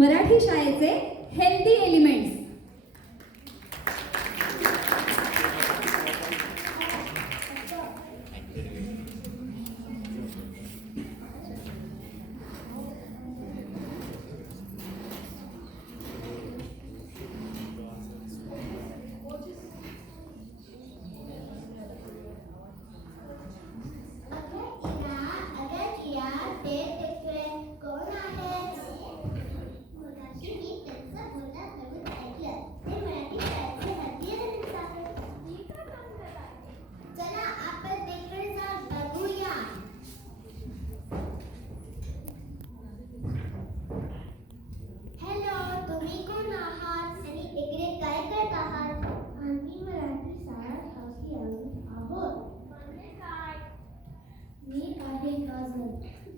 मराठी शाळेचे healthy elements.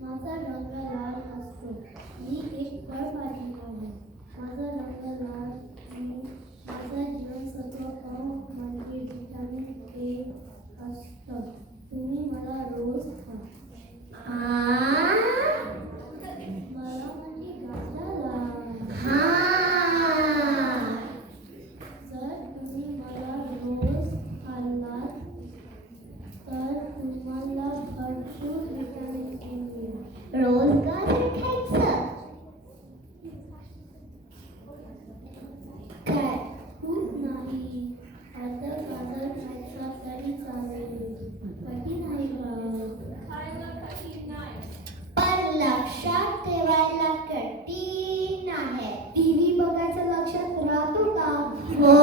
माझा रंग लाल असतो. मी एक फळभाजी आहे. माझा रंग लाल. माझा जीवनसत्व अ म्हणजे व्हिटॅमिन ए असतं. तुम्ही मला रोज खा. मला म्हणजे गाजराला. जर तुम्ही मला रोज खाल्लात तर तुम्हाला भरपूर व्हिटॅमिन ए मिळेल. रोज गाजर खायचं. काय खूप नाही. अर्धा गाजर खायचा तरी चालेल. कठीण आहे का? पण लक्षात ठेवायला कठीण आहे. टीव्ही बघायचं लक्षात राहतो का? हो.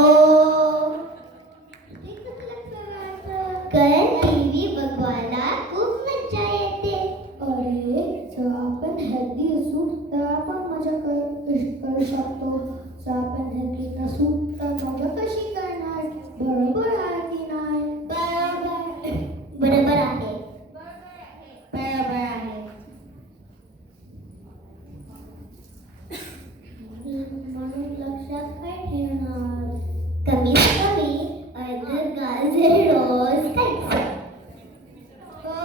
ते कसं लक्षात राहतं? कारण टीव्ही बघवायला खूप मजा येते. अरे जर आपण हेल्दी असू तर आपण मजा करू शकतो. जर आपण हेल्दी नसू तर मजा कशी करणार? बरोबर आहे की नाही? बरोबर आहे. बरोबर आहे. म्हणून लक्षात काय ठेवणार? कमीत कमी अर्धा गाजर रोज खायचं. हो,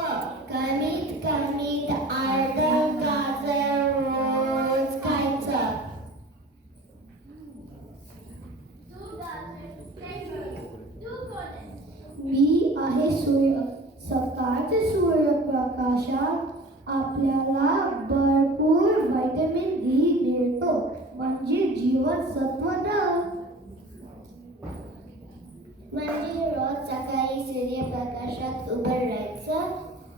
कमीत कमी अर्धा गाजर रोज खायचं. मी आहे सूर्य. सकाळच्या सूर्यप्रकाशात आपल्याला भरपूर व्हिटॅमिन डी मिळतो. म्हणजे जीवनसत्व ड. म्हणजे रोज सकाळी सूर्यप्रकाशात उभं राहायचं.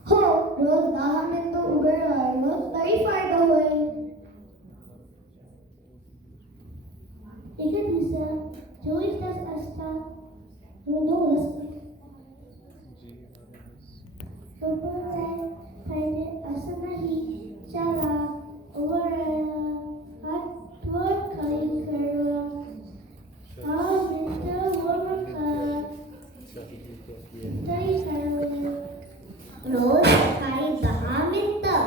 हो, रोज 10 मिनिटं उभे राहिलं तरी फायदा होईल. एका दिवसात 24 तास असतात. फायदे असं नाही. चला उभं राहा. हात वर खाली करा. 10 मिनिटं वर खा. तरी चालेल. रोज सकाळी 10 मिनिटं.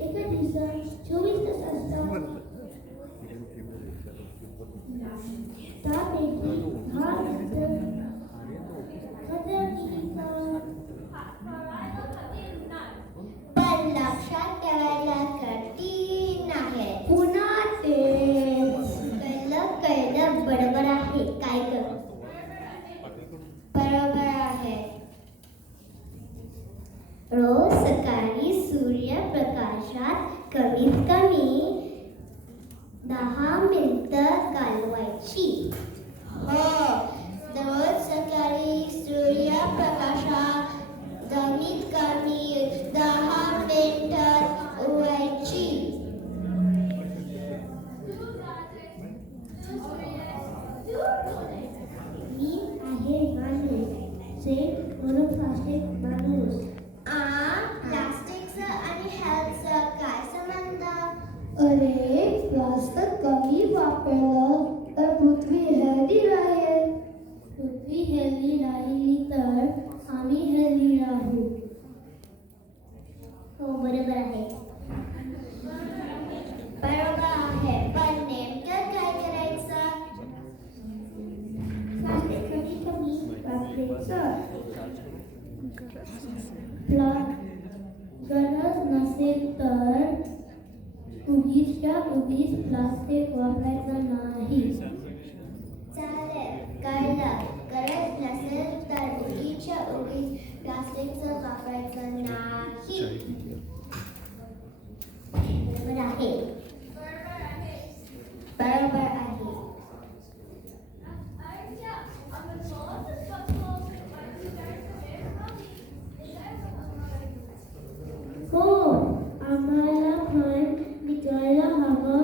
एका दिवसात 24 तास असतात. त्यापैकी 10 मिनिटं पण लक्षात ठेवायला कठीण आहे. पुन्हा तेच. कळलं बरोबर आहे. काय करू? बरोबर आहे. रोज सकाळी सूर्यप्रकाशात कमीत कमी 10 मिनिटं घालवायची. हो, रोज सकाळी सूर्यप्रकाशात कमीत कमी 10 मिनिटं उभायची. मी आहे माणूस. जे प्लास्टिक माणूस. प्लास्टिकचं आणि हेल्थचं काय संबंध? अरे प्लास्टिक कमी वापरलं तर पृथ्वी हेल्दी राहील. पृथ्वी हेल्दी राहिली तर आम्ही हेल्दी राहू. हो, बरोबर आहे. बरोबर आहे. पण नेमकं काय करायचं? प्लास्टिक कमी वापरायचं. गरज असेल तर उगीचच्या उगीच प्लास्टिक वापरायचं नाही. चालेल, कळलं. गरज नसेल तर उगीच्या उगीच प्लास्टिकचं वापरायचं नाही. बरोबर आहे. बरोबर आहे. हो, आम्हाला पण विचारायला हवं.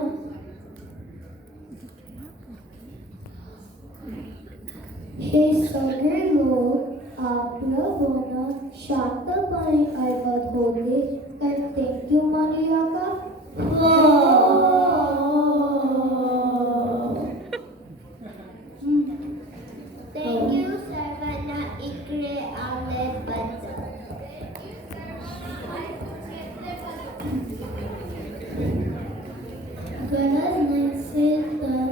हे सगळे लोक आपलं बोलणं शांतपणे ऐकत होते. तर थँक्यू म्हणूया का? थँक्यू सर्वांना इकडे आल्याबद्दल. गरज नसेल तर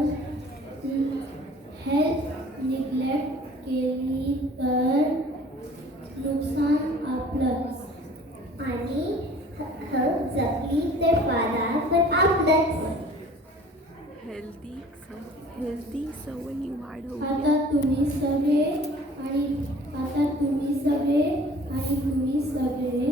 हेल्थ निग्लेक्ट केली तर नुकसान आपलंच. आणि हेल्थ जपली ते फार पण आपलंच. हेल्दी सवयी वाढवल्या. आता तुम्ही सगळे आणि तुम्ही सगळे